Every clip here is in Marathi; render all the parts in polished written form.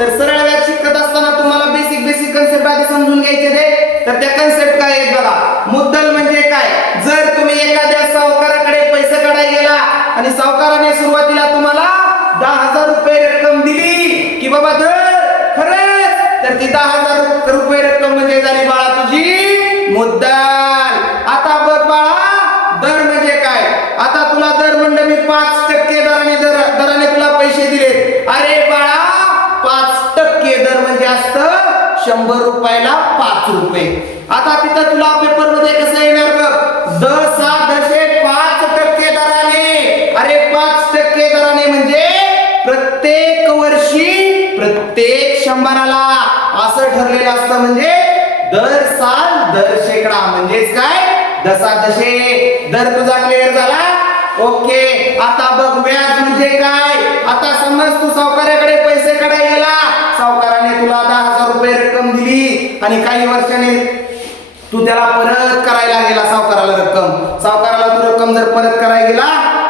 तर सरळ व्याज शिकत असताना तुम्हाला बेसिक कन्सेप्ट आधी समजून घ्यायचे ते. तर त्या कन्सेप्ट काय आहेत बघा. मुद्दल म्हणजे काय, जर तुम्ही एखाद्या सावकाराकडे पैसे काढायला गेला आणि सावकाराने सुरुवातीला तुम्हाला 10,000 रुपये रक्कम दिली की बाबा धर खरंच, तर ती 10,000 रुपये रक्कम म्हणजे झाली बाळा तुझी मुद्दल. आता बघ बाळा, दर म्हणजे काय. आता तुला दर म्हणलं मी 5% दराने तुला पैसे दिले. अरे बाळा 5% दर म्हणजे असतं 100 रुपयाला 5 रुपये. आता तिथं तुला पेपर मध्ये कसं येणार बघ, 5% दराने. अरे 5% दराने म्हणजे प्रत्येक वर्षी प्रत्येक 100ला असं ठरलेलं असतं. म्हणजे दर साल दर शेकडा म्हणजेच काय, दशादशे. दर तुझा क्लिअर झाला. ओके. आता बघ व्याज म्हणजे काय. आता समज तू सावकाराकडे पैसे काढायला गेला, सावकाराने तुला 10,000 रुपये रक्कम दिली आणि काही वर्षाने तू त्याला परत करायला गेला सावकाराला रक्कम. सावकाराला तू रक्कम जर परत करायला गेला,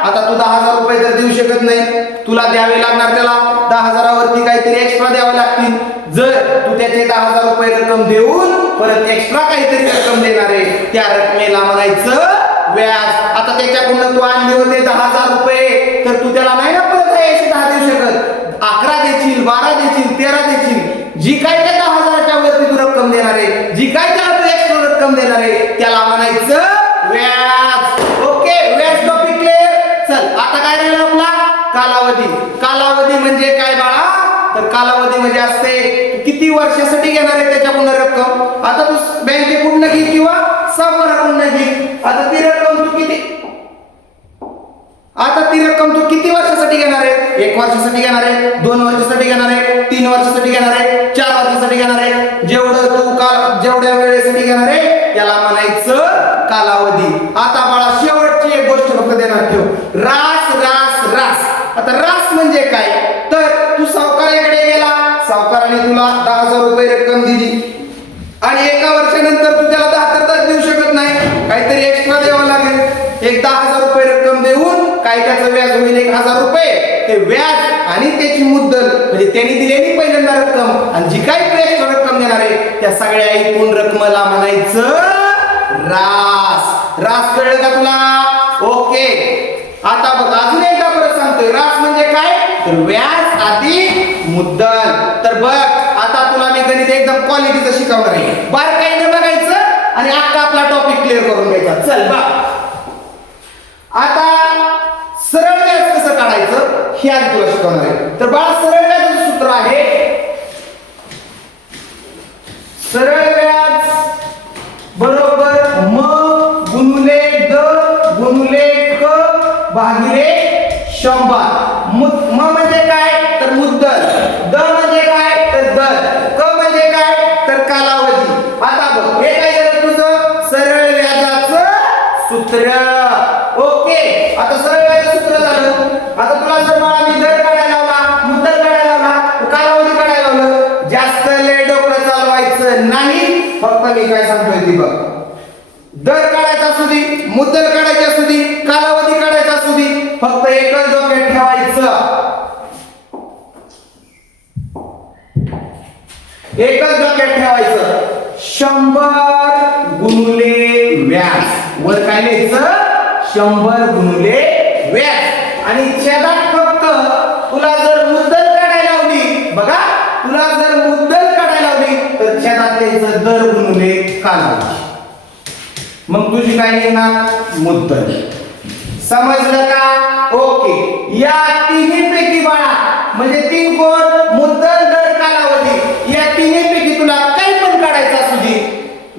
आता तू 10,000 रुपये तर देऊ शकत नाही, तुला द्यावे लागणार त्याला 10,000 वरती काहीतरी एक्स्ट्रा द्यावे लागतील. जर तू त्याचे 10,000 रुपये रक्कम देऊन परत एक्स्ट्रा काहीतरी रक्कम देणार आहे, त्या रकमेला म्हणायचं व्याज. आता त्याच्याकडून तू आणले होते 10,000 रुपये, तर तू त्याला नाही ना परत 10 देऊ शकत. 11 देशील, 12 देशील, 13 देशील. जी काय त्या 10,000च्या वरती तू रक्कम देणार आहे, जी काय त्याला तू एक्स्ट्रा रक्कम देणार आहे, त्याला म्हणायचं व्याज. ओके. व्याज टॉपिक क्लिअर. चल आता काय राहिलं आपला कालावधी. कालावधी म्हणजे काय बाळा, तर कालावधी म्हणजे असते किती वर्षासाठी घेणार आहे त्याच्याकडून रक्कम. आता तू बँकेकडून घे किंवा सावकाराकडून घे. आता ती रक्कम तू किती वर्षासाठी घेणार आहे. 1 वर्षासाठी घेणार आहे, 2 वर्षासाठी घेणार आहे, 3 वर्षासाठी घेणार आहे, 4 वर्षासाठी घेणार आहे. जेवढ्या वेळेसाठी घेणार आहे त्याला म्हणायचं कालावधी. आता बाळा शेवटची एक गोष्ट फक्त देणार ठेव, रास. रास रास. आता रास म्हणजे काय, तर तू सावकाराकडे गेला, सावकाराने तुला 10,000 रुपये रक्कम दिली आणि 1 वर्षानंतर तू त्याला 10 देऊ शकत नाही, काहीतरी एक्स्ट्रा द्यावं लागेल. एक 10,000 रुपये रक्कम देऊन काय त्याचं व्याज होईल 1,000 रुपये. ते व्याज आणि त्याची मुद्दल म्हणजे त्यांनी दिलेली पहिल्यांदा रक्कम आणि जी काही एक्स्ट्रा रक्कम देणार आहे त्या सगळ्या एकूण रकमेला म्हणायचं रास. रास कळलं का तुला. ओके. आता बघ अजून एकदा परत सांगतोय, रास म्हणजे काय, तर व्याज आधी मुद्दल. तर बघ आता तुला मी गणित एकदम क्वालिटीचं शिकवणार आहे, बारकाईने बघायचं आणि अख्खा आपला टॉपिक क्लिअर करून घ्यायचा. चल बघ आता सरळ व्याज कसं काढायचं हे आज तुला शिकवणार आहे. तर बाळा सरळ व्याजाचं सूत्र आहे, सरळ व्याज बरोबर म गुणिले द गुणिले क भागिले 100. म म्हणजे काय, तर मुद्दल. द म्हणजे काय, तर दर. क म्हणजे काय, तर कालावधी. आता बघ हे काय झालं तुझं सरळ व्याजाचं सूत्र. ओके. आता सरळ व्याजाचं सूत्र झालं. आता तुला जर मला मी दर काढायला लावला, मुद्दल काढायला लावला, कालावधी काढायला लावलं, जास्त लय डोकं चालवायचं नाही. फक्त मी काय सांगतोय ती बघ, दर काढायचा असू दे, मुद्दल काढायची असू दे, कालावधी काढायचा असू दे, फक्त एकच डोक्यात ठेवायचं, एकच डोक्यात ठेवायचं 100 गुणिले व्याज. वर काय लिहायचं, 100 गुणिले व्याज. आणि छेदात फक्त तुला जर मुद्दल काढायला लावली, बघा तुला जर मुद्दल काढायला लावली तर छेदात लिहायचं दर गुणिले कालावधी. मग तुझी काय निघणार, मुद्दल. समजलं का. ओके. या तिन्हीपैकी बाळा म्हणजे 3 कोण, मुद्दल दर कालावधी, या तिन्हीपैकी तुला काही पण काढायचं असू दे,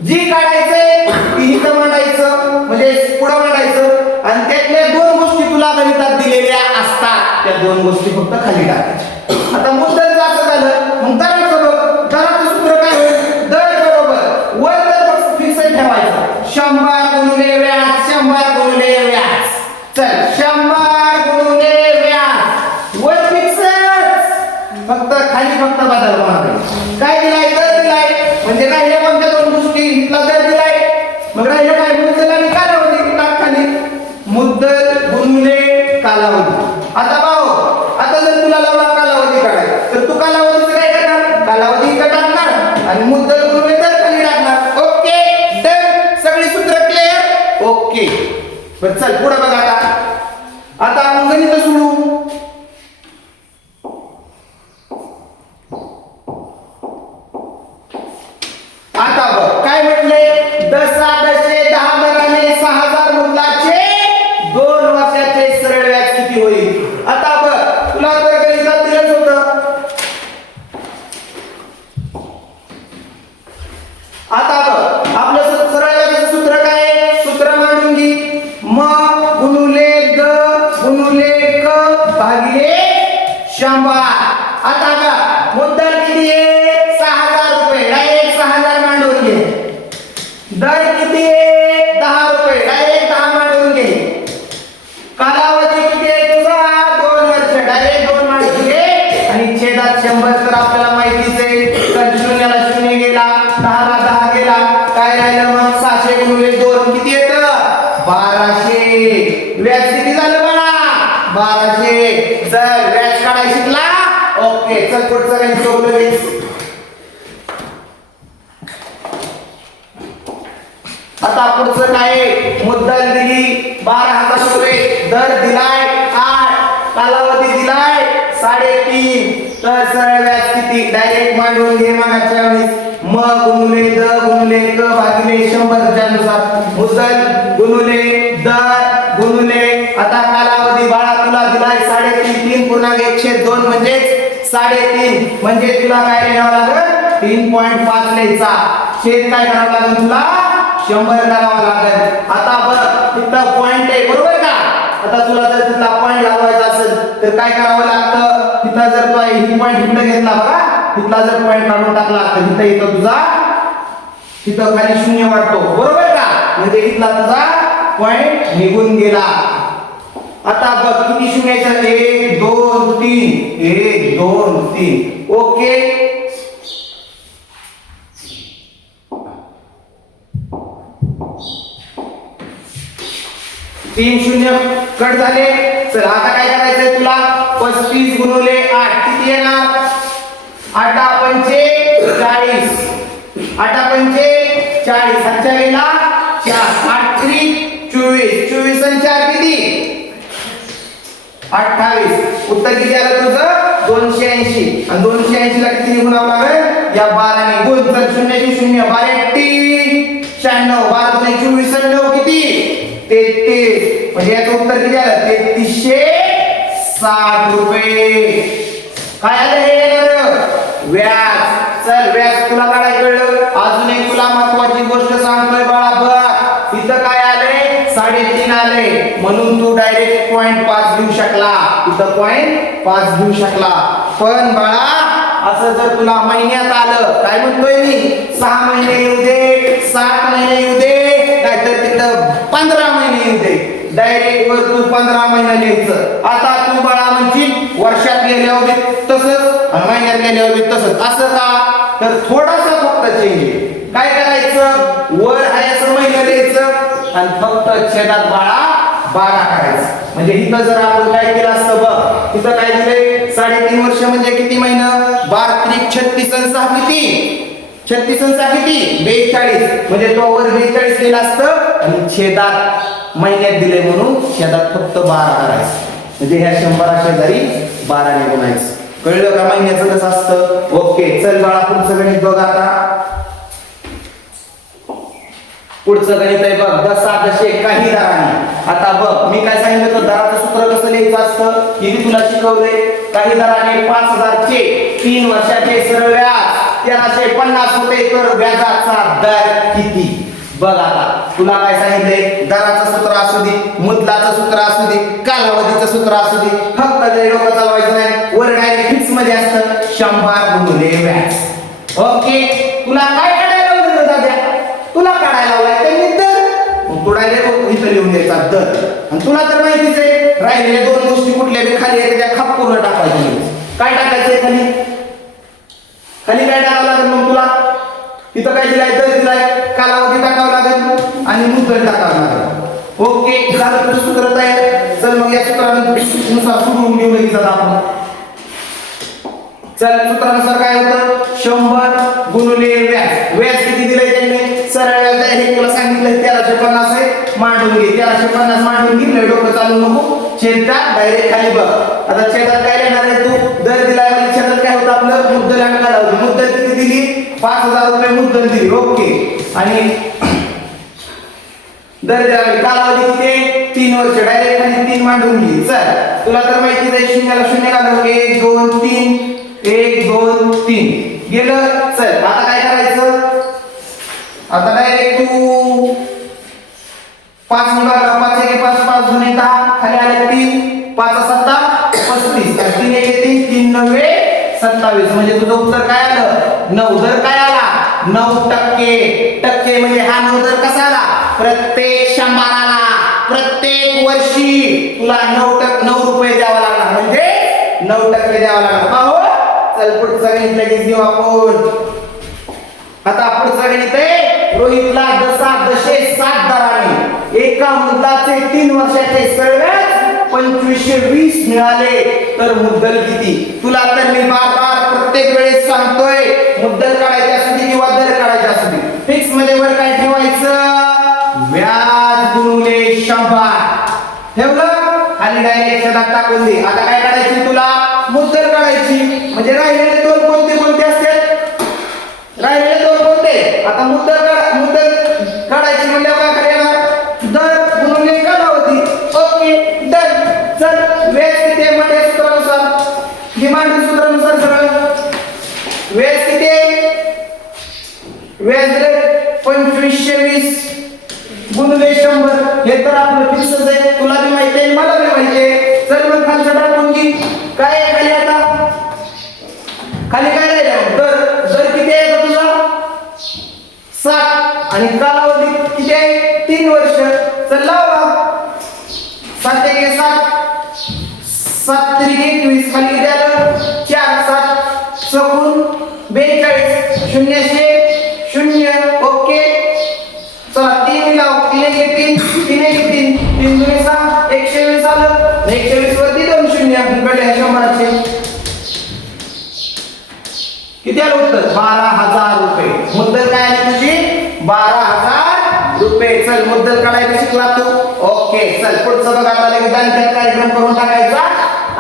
जी काढायचंय ती इथं मांडायचं म्हणजे पुढं मांडायचं आणि त्यातल्या 2 गोष्टी तुला गणितात दिलेल्या असतात, त्या 2 गोष्टी फक्त खाली टाकायच्या. आता मुद्दलचं असं झालं, मग दराचं बघ, दराचं सूत्र काय होईल, दर बरोबर वर दर फिक्स ठेवायचा 100 गुणिले व्याज, 100 गुणिले व्याज. चल 100 गुणिले व्याज वर फिक्सच, फक्त खाली फक्त बदल होणार आहे. काय दिलाय, दर दिलाय म्हणजे काय, हे कोणत्या 2 गोष्टी इथला दर दिलाय, मग राहिलं काय, मुद्दल आणि कालावधी. टाक खाली मुद्दल गुणिले कालावधी. आता पाहू, आता जर तुला लावला कालावधी काढायचा तर तू कालावधीचं काय करणार, चल पुढे बघ आता आपण गणित सोडू. आता बघ काय म्हटलंय, दसा दशे दहा दराने 6000 मुद्दलाचे 2 वर्षाचे सरळ व्याज किती होईल. आता बघ तुला तर गणितात दिलंच होतं. आता बघ आपलं सरळ व्याजाचं सूत्र काय आहे, सूत्र मांडून घे. म गुणुले द गुणुले क भागिले 100. आता बघ मुद्दल किती आहे, 6000 रुपये. डायरेक्ट 6000 मांडून घे. दर किती आहे, 10 रुपये. डायरेक्ट 10 मांडून घे. कालावधी किती आहे तुझा, 2 वर्ष. डायरेक्ट 2 मांडून घे. आणि छेदात 100 तर आपल्याला माहितीच आहे. तर शून्याला शून्य गेला, 10ला 10 गेला, काय राहिलं मग 600 गुणिले 2 किती येतं, 1200. व्याज किती झालं बाळा, 1200. चल व्याज काढायला शिकला. ओके चल पुढचं गणित सोडवलं लगेच. आता पुढचं काय, मुद्दल दिली 12000 रुपये, दर दिलाय 8, कालावधी दिलाय 3.5. तर सरळ व्याज किती, डायरेक्ट मांडून घे मागाच्या वेळेस. म गुणुले द गुणुले क भागिले 100 च्या नुसार. मुद्दल गुणुले दर गुणुले, आता कालावधी बाळा तुला दिलाय 3.5. 3.1/2 म्हणजे 3.5. म्हणजे तुला काय लिहावं लागेल, 3.5 लिहायचा. छेद काय करावं लागेल तुला, 100 करावं लागेल. आता बघ तिथं पॉइंट आहे बरोबर का. आता तुला जर तिथला पॉइंट घालवायचा असेल तर काय करावं लागतं, तिथं जर तू ही पॉइंट इकडे घेतला बघा, तिथला जर पॉइंट काढून टाकला तर तिथं येतो तुझा, तिथं खाली 0 वाटतो बरोबर का. म्हणजे इथला तुझा पॉइंट निघून गेला. आता बघ किती शून्य आहेत, 1 2 3, 1 2 3. ओके तीन शून्य कट झाले. चल आता काय करायचंय तुला, 35 गुणिले 8 किती येणार, 8 पंचे 40, 8 पंचे 40, हातच्या गेला 4, 8 3 24, 24 आणि 4 किती 28. उत्तर किती आलं तुझं, 280. आणि 280 ला किती गुणावं लागेल, या 12 ने गुण. तर 0 ची 0, 12 3 96, 12 गुणिले 24 आणि 9 किती 33. म्हणजे याचं उत्तर किती आलं, 3360 रुपये. काय आलं हे व्याज. चल व्याज तुला काढायला कळलं. अजून एक तुला महत्वाची गोष्ट सांगतोय बाळा बघ, इथं काय आले 3.5 आले, म्हणून तू डायरेक्ट 0.5 घेऊ शकला. इथं 0.5 घेऊ शकला. पण बाळा असं जर तुला महिन्यात आलं, काय म्हणतोय मी, 6 महिने येऊ दे, 7 महिने येऊ दे, नाहीतर तिथं 15 महिने येऊ दे, डायरेक्ट वर तू 15 महिने लिहायचं. आता तू बाळा म्हणशील वर्षात गेल्यावर तसंच आणि महिन्यात गेल्यावर तसंच. असं का, तर थोडासा फक्त चेंज आहे. काय करायचं, वर आहे असं महिना लिहायचं आणि फक्त छेदात बाळा 12 करायचं. म्हणजे इथं जर आपण काय केलं असतं बघ, इथं काय दिलंय 3.5 वर्ष म्हणजे किती महिना, 12 त्रिक 36 आणि 6 किती, 36 आणि 6 किती 42. म्हणजे तो वर 42 केलं असतं आणि छेदात महिन्यात दिले म्हणून छेदात फक्त 12 करायचं. म्हणजे ह्या 100 शेजारी 12 ने गुणायचं. कळलं का महिन्याचं कसं असतं. ओके चल बाळा पुढचं गणित बघ. आता पुढचं गणित आहे बघ, दसा दशे काही दराने. आता बघ मी काय सांगितलं तर दराचं सूत्र कसं लिहायचं असतं हे मी तुला शिकवलंय. काही दराने 5000 चे 3 वर्षाचे सरळ व्याज 1350 होते, तर व्याजाचा दर किती. बघ आता तुला काय सांगितलंय, दराचं सूत्र असू दे, मुद्दलाचं सूत्र असू दे, कालावधीचं सूत्र असू दे, फक्त जे डोकं चालवायचं नाही, वर डायरेक्ट फिक्स मध्ये असतं 100 गुणिले व्याज. ओके तुला काय काढायला लावलं दादा, तुला काढायला लावलाय त्यांनी दर, तू डायरेक्ट इथं लिहून द्यायचा दर. आणि तुला तर माहितीच आहे राहिलेल्या 2 गोष्टी कुठल्या बी खाली आहेत त्या खपपूर्ण टाकायचं. काय टाकायचंय खाली, खाली काय टाकावं लागेल मग तुला, इथं काय दिलाय, दर दिलाय, कालावधी टाकावं लागेल आणि मुद्दल टाकावं लागेल. ओके झालं तुझं सूत्र तयार. चल मग या सूत्रानुसार सुरू घेऊन लगेच आपण. चल सूत्रानुसार काय होतं, 100 गुणिले व्याज. व्याज किती दिलंय त्यांनी, सरळ व्याज आहे हे तुला सांगितलं 1350 आहे. मांडून घे, 1350 मांडून घे, लय डोकं चालू नको, छेदात डायरेक्ट खाली बघ. आता छेदात काय देणार आहे तू? दर दिलाय म्हणजे छेदात काय होतं आपलं? मुद्दल आणि कालावधी. मुद्दल किती दिली? 5000 रुपये मुद्दल दिली. ओके. आणि दर द्यावे, कालावधी किती? 3 वर्ष. डायरेक्ट खाली 3 मांडून घे. चल, तुला तर माहितीच आहे, शून्याला शून्य घालून 1 2 3 1 2 3 गेलं. चल, आता काय करायचं? आता डायरेक्ट तू 5 निभागा, 5 1 5 5 2 10, खाली आले 3 5 7 35, 3 1 3 3 9 27, म्हणजे तुझं उत्तर काय आलं? 9. दर काय आला? 9%. टक्के म्हणजे हा 9 दर कसा आला? प्रत्येक शंभराला प्रत्येक वर्षी तुला 9 रुपये द्यावा लागणार, म्हणजे 9% द्यावा लागणार. पाहू. चल, पुढचं गणित लगेच घेऊ आपण. आता पुढचं गणित आहे, रोहितला दशे 7 दराने एका मुद्दलाचे 3 वर्षाचे सरव्याज 2520 मिळाले तर मुद्दल किती? तुला तर मी बार प्रत्येक वेळेस सांगतोय, मुद्दल काढायची असू दे किंवा दर काढायची असू दे, फिक्स मध्ये वर काय ठेवायचं? व्याज गुणिले 100 ठेवलं, खाली डायरेक्ट छेदात टाकून दे. आता काय काढायची तुला? मुद्दल काढायची. म्हणजे राहिलेले दोन कोणते कोणते असतात? राहिलेले दोन कोणते? आता मुद्दल काढायची म्हणजे काय करायला? दर गुणिले कालावधी. ओके, दर. चल, व्याज किती आहे म्हणजे सूत्रानुसार, डिमांड सूत्रानुसार सगळं व्याज किती आहे? व्याज रेट 2520 गुणिले 100, हे तर आपलं फिक्सच आहे. तुला बी माहिती आहे, मला बी माहिती आहे. चल मग खालचं टाकून घे. काय आहे खाली? आता खाली काय राहिलं? दर किती आहे तुझा? 7. आणि कालावधी किती आहे? 3 वर्ष. चल लावा. 7 1 7 7 3 21, खाली द्यालं 4 7 सकून 42 0 0. ओके. चला 3 लाव. 3 1 3 3 1 3 3 2 6 120 आलं. 120 वरती 2 शून्य इकडे 100चे किती आलं उत्तर? 12000 रुपये. मुद्दल काय आहे तुझी? 12000 रुपये. चल, मुद्दल काढायला शिकला तू. ओके. चल, पुढचं बघ. आता लगेच दांड्यात कार्यक्रम करून टाकायचा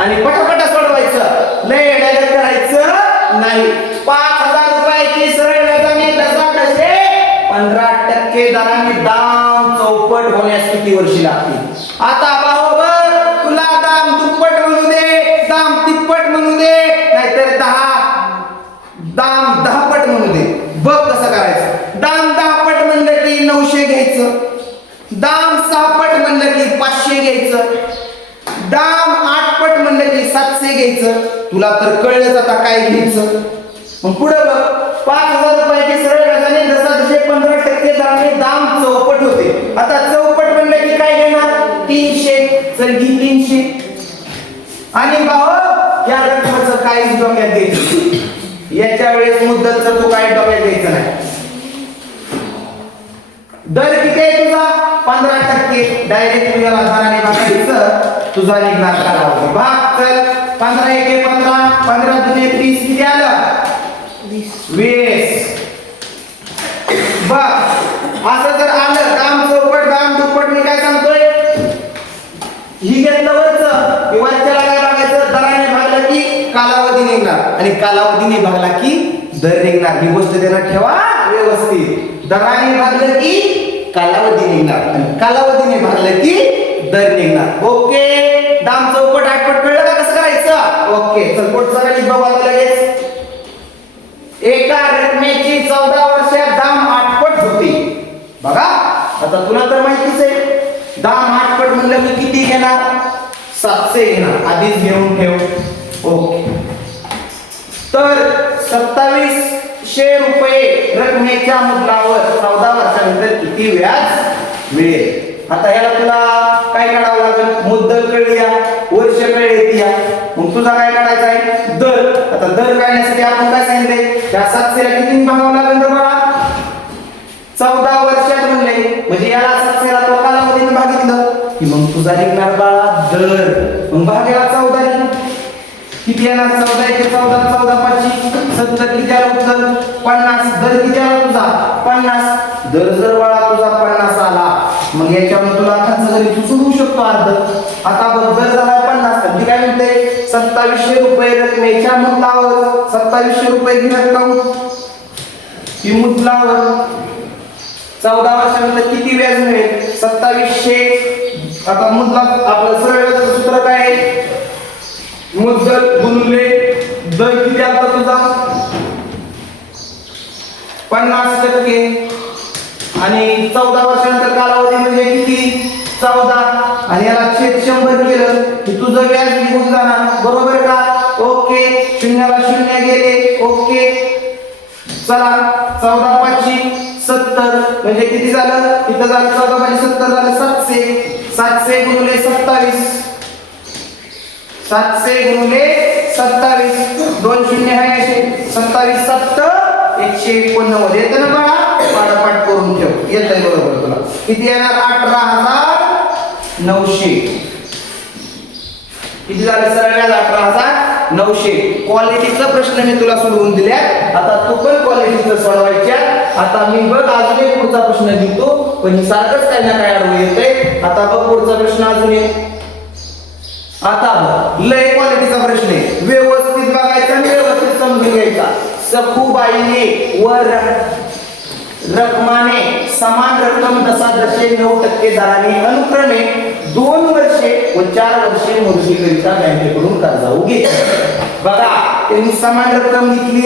आणि पटापट सोडवायचं, लय डायरेक्ट करायचं नाही. 5000 रुपयाची सरळ व्याजाने दशांशे 15% दराने दाम चौपट होण्यास किती वर्षे लागतील? आता बरोबर तुला दाम दुप्पट म्हणू दे, दाम तिप्पट म्हणू दे, नाहीतर दाम 10 पट म्हणू दे. बघ कसं करायचं. दाम 10 पट म्हणलं की 900 घ्यायचं, दाम 6 पट म्हणलं की 500 घ्यायचं, दाम 8 पट म्हणलं की 700 घ्यायचं. तुला तर कळलंच आता काय घ्यायचं. मग पुढे बघ. 5000 रुपयाची सरळ व्याजाने जसे 15% दराने दाम चौपट होते. आता चौपट म्हणलं की काय घेणार? 300. चल घे 300. आणि भाऊ या रकमेचं काहीच डोक्यात घ्यायचं, याच्या वेळेस मुद्दलचं तू काय डोक्यात घ्यायचं नाही. दर किती आहे तुझा? 15%. डायरेक्ट तू याला दराने भागायचं, तुझा निघणार कालावधी. भाग. चल, 15 1 15 15 2 30 किती आलं? 20. बघ, असं जर आलं दाम चौपट दाम दुप्पट, मी काय सांगतोय? ही घेतलं वरचं, वरच्याला काय बघायचं? दराने भागलं की कालावधी निघणार, आणि कालावधीने भागला की दर निघणार. ही गोष्ट त्यांना ठेवा व्यवस्थित. दराने भागलं की कालावधी निघणार, आणि कालावधीने भागलं की दर निघणार. ओके. दाम चौपट आठपट कळलं का कसं करायचं? ओके. चल, पुढचं गणित बघू आता लगेच. एका रकमेची 14 वर्षात दाम 8 पट होते. बघा, आता तुला तर माहितीच आहे, दाम 8 पट म्हणलं की किती घेणार? 700 घेणार. आधीच घेऊन ठेव. ओके. तर 2700 रुपये रकमेच्या मुद्दलावर 14 वर्षानंतर किती व्याज मिळेल? आता याला तुला काय काढावं लागेल? मुद्दल कळली, वर्ष कळली या. मग तुझा काय काढायचा आहे? दर. आता दर काढण्यासाठी आपण काय सांगितले? त्या 700 ला किती भागावं लागेल? तर बघा, 14 वर्षात म्हणले म्हणजे याला 700 ला तो कालावधीने भागितलं की मग तुझा निघणार बाळा दर. मग भागाला 14 किती येणार? 14 1 14 14 5 70 किती आलं उत्तर? 50. दर किती आला तुझा? 50. दर जर बाळा तुझा 50 आला, मग याच्यावर तरी तू सोडवू शकतो अर्ध. आता बघ जर झाला 50 तर मी काय म्हणते 2700 रुपये रकमेच्या मुद्दलावर 2700 रुपये ही रक्कम ही मुद्दलावर 14 वर्षानंतर किती व्याज मिळेल 2700. आता मुद्दल आपलं सरळ व्याजाचं सूत्र काय आहे मुद्दल गुणिले दर किती आला तुझा 50% आणि 14 वर्षानंतर कालावधी म्हणजे किती 14 आणि याला छेद 100 केलं की तुझं व्याज निघून जाणार बरोबर का. ओके शून्याला शून्य गेले. ओके चला 14 5 70 म्हणजे किती झालं इथं झालं 14 5 70 झालं 700. 700 गुणिले 27 700 गुणिले 27 दोन शून्य आहे असे 27 7 189 येतं ना बाळा पाठापाठ करून ठेव येतंय बरोबर तुला. किती येणार 18,900. किती झालं सरळ व्याज 18,900. क्वालिटीचा प्रश्न मी तुला सोडवून दिल्या. आता तू पण क्वालिटीचं सोडवायच्या. आता मी बघ अजून एक पुढचा प्रश्न लिहितो पण हे सारखंच काही ना काय अडवून येतंय. आता बघ पुढचा प्रश्न अजून एक. आता बघ लय क्वालिटीचा प्रश्न आहे व्यवस्थित बघायचा आणि व्यवस्थित समजून घ्यायचा. सखूबाईने व रकमाने समान रक्कम 10.9% दराने अनुक्रमे 2 वर्षे व 4 वर्षे मुदतीकरिता बँकेकडून कर्जाऊ घेतले. बघा त्यांनी समान रक्कम घेतली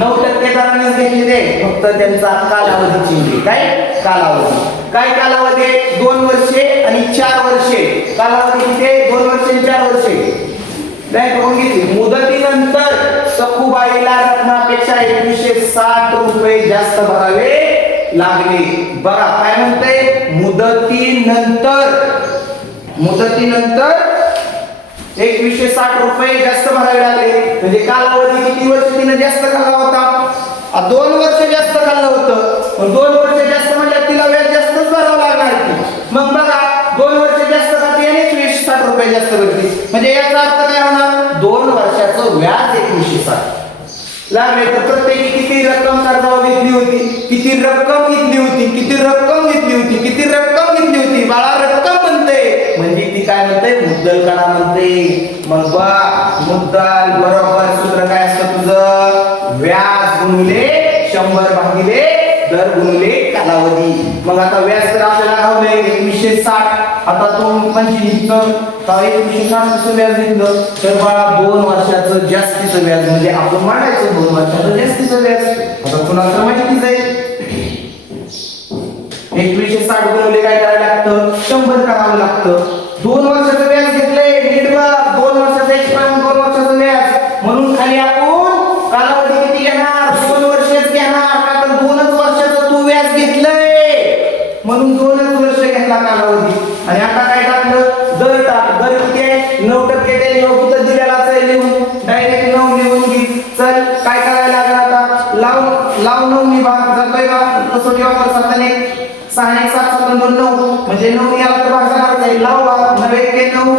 9% दराने घेतली ते फक्त त्यांचा कालावधी चिंतली काय कालावधी काय कालावधी 2 वर्षे आणि 4 वर्षे. कालावधी किती 2 वर्षे आणि 4 वर्षे बँकेकडून घेतली. मुदतीनंतर सखूबाईला रकमापेक्षा 2160 रुपये जास्त भरावे लागले. बघा काय म्हणते मुदतीनंतर 2160 रुपये जास्त भरावे लागले. म्हणजे कालावधी किती वर्ष तिने जास्त खाल्ला होता 2 वर्ष जास्त खाल्लं होतं. 2 वर्ष जास्त म्हणजे तिला व्याज जास्तच भरावं लागणार की. मग बघा 2 वर्ष जास्त खाती आणि 2160 रुपये जास्त भरती म्हणजे याचा अर्थ काय होणार 2 वर्षाचं व्याज 2160 लागले. तर प्रत्येकी किती रक्कम कर्जावर घेतली होती किती रक्कम घेतली होती किती रक्कम घेतली होती किती रक्कम घेतली होती बाळा रक्कम म्हणते म्हणजे ती काय म्हणते मुद्दल काढा म्हणते. मग बा मुद्दल बरोबर सूत्र काय असतं तुझं व्याज गुणिले 100 भागिले दर गुणिले कालावधी. मग आता व्याज तर आपल्याला लावलंय 2160. आता तो 25 तर 2160 व्याज घेतलं तर बाळा 2 वर्षाचं जास्तीचं व्याज म्हणजे आपण मांडायचं 2 वर्षाचं जास्तीचं व्याज. आता तुला तर माहितीच आहे 2160 गुणिले काय करावं लागतं 100 करावं लागतं. 2 वर्षाचं व्याज घेतलंय नीट बघ 2 वर्षाचं एक्सपायरी 2 वर्षाचं व्याज म्हणून खाली आपण कालावधी किती घेणार 2 वर्षच घेणार का तर 2च वर्षाचं तू व्याज घेतलंय म्हणून 2च वर्ष घेतला कालावधी. आणि आता काय टाकलं दर टाक दर किती आहे 9% ते योग्य दिलेलाच आहे लिहून डायरेक्ट 9 लिहून घे. चल काय करायला लागणार आता लाव 9 नि भाग जातोय का कसोटी वापर करताना 6 1 7 7 2 9 म्हणजे 9 याला तर भाग जाणार आहे. लाव 9 1 9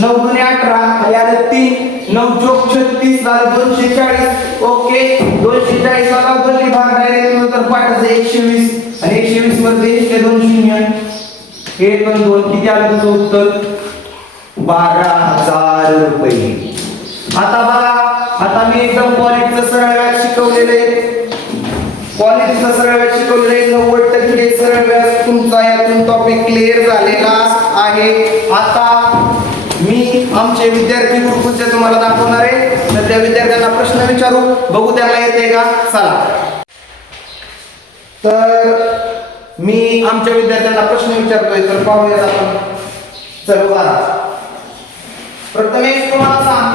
9 2 18 आणि आले 3 9 चौक 36 झालं 240. ओके 240 ला दोन्ही भाग डायरेक्ट तर पाठाचं 120 आणि 120 मध्ये हे 2 शून्य 1 2 2 किती आलं तुझं उत्तर 12,000 रुपये. आता बघा आता मी एकदम क्वालिटीचं सरळ व्याज शिकवलेलं आहे. क्वालिटीचं सरळ व्याज शिकवलेलं आहे 90% सरळ व्याज तुमचा यातून टॉपिक क्लिअर झालेला आहे. आता मी आमचे विद्यार्थी ग्रुपचे तुम्हाला दाखवणार आहे तर त्या विद्यार्थ्यांना प्रश्न विचारू बघू त्याला येते का. चला तर मी आमच्या विद्यार्थ्यांना प्रश्न विचारतोय तर पाहूया आपण. चल बघा प्रथमेश तुम्हाला सांग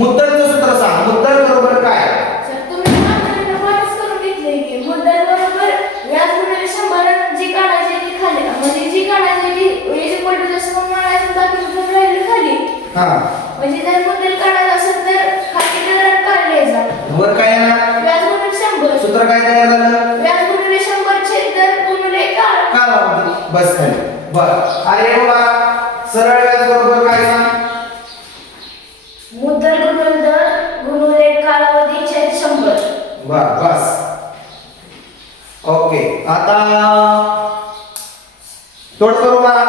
मुद्दलचं सूत्र सांग. मुद्दल बरोबर काय सर तुम्ही मागच्या पाठच करून घेतले की मुद्दल बरोबर व्याज गुणिले 100 जी काढायची ती खाली म्हणजे जी काढायची ती इज इक्वल टू जसं म्हणून म्हणायचं बाकी सूत्र राहिले खाली. म्हणजे जर मुद्दल काढायचं असेल तर खाली दर काढायचा वर काय येणार व्याज गुणिले 100 सूत्र काय तयार झालं व्याज गुणिले 100 छेद दर गुणिले कालावधी बस खाली. बरं अरे बाबा सरळ व्याज बरोबर काय सांग मुद्दल गुणिले दर गुणिले कालावधी छेद 100. बस ओके. आता तोड करू बघा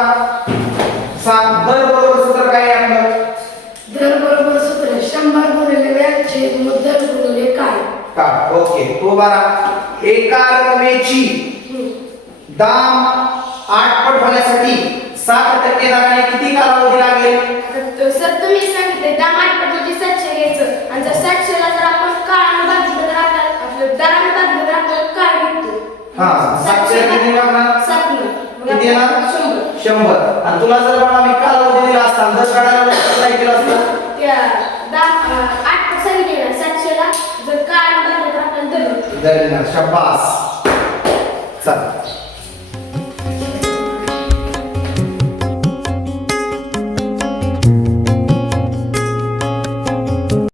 ओके तो बारा. एका रकमेची दाम 8 पट होण्यासाठी 7% दराने किती कालावधी लागेल? सर तुम्ही सांगितले दाम 8 पट म्हणजे 700 घ्यायचं आणि जर 700 ला जर आपण काळानं बघितलं तर आपलं दरानं बघितलं तर आपल्याला काळ भेटतो. हा 700 किती लागणार? 7 किती येणार? 100. आणि तुला जर बाळा मी कालावधी दिला असता दर काढायला काय केलं असतं? त्या दाम 8 पट सांगितले ना 700 ला जर काळानं बघितलं तर आपल्याला दर भेटतो. दर शाबास. चल